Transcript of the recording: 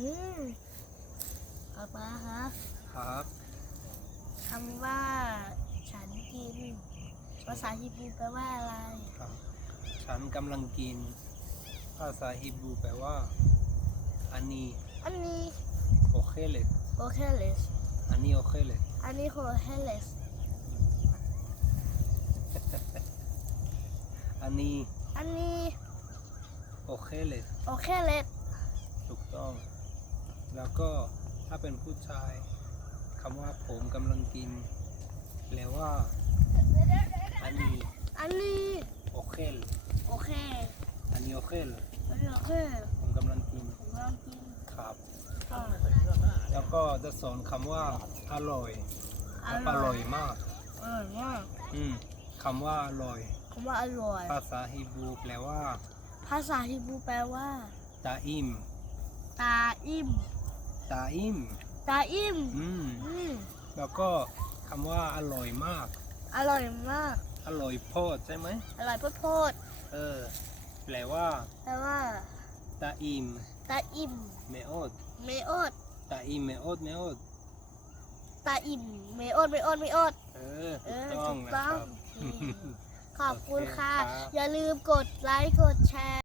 อืมป๊าป๊าคะครับคำว่าฉันกิน ภาษาฮิบรูแปลว่าอะไร ครับ ฉันกำลังกิน ภาษาฮีบรูแปลว่า อันนี้อันนี้โอเคเลยโอเคเลสอันนี้โอเคเลยอันนี้โอเคเลสอันนี้อันนี้โอเคเลยโอเคเลสถูกต้อง แล้วก็ถ้าเป็นผู้ชายคำว่าผมกำลังกินแปลว่าอันนี้อันนี้โอเคเลยโอเคอันนี้โอเคเลยอันนี้โอเคผมกำลังกินผมกำลังกินครับค่ะแล้วก็จะสอนคำว่าอร่อยแล้วก็อร่อยมากอร่อยมากอืมคำว่าอร่อยคำว่าอร่อย ภาษาฮีบรูแปลว่า ภาษาฮิบรูแปลว่าตาอิมตาอิ่ม ตาอิมตาอิ่มอืมอืมแล้วก็คำว่าอร่อยมาก อร่อยมาก อร่อยโพดใช่ไหมอร่อยโพดเออแปลว่าๆแปลว่าตาอิมตาอิ่มเมโอดเมโอดตาอิมเมโอดเมโอดตาอิ่มเมโอดเมโอดเมโอดเออเอถูกอต้องถูกนะต้คองรับ ขอบคุณค่ะโอเคครับอย่าลืมกดไลค์กดแชร์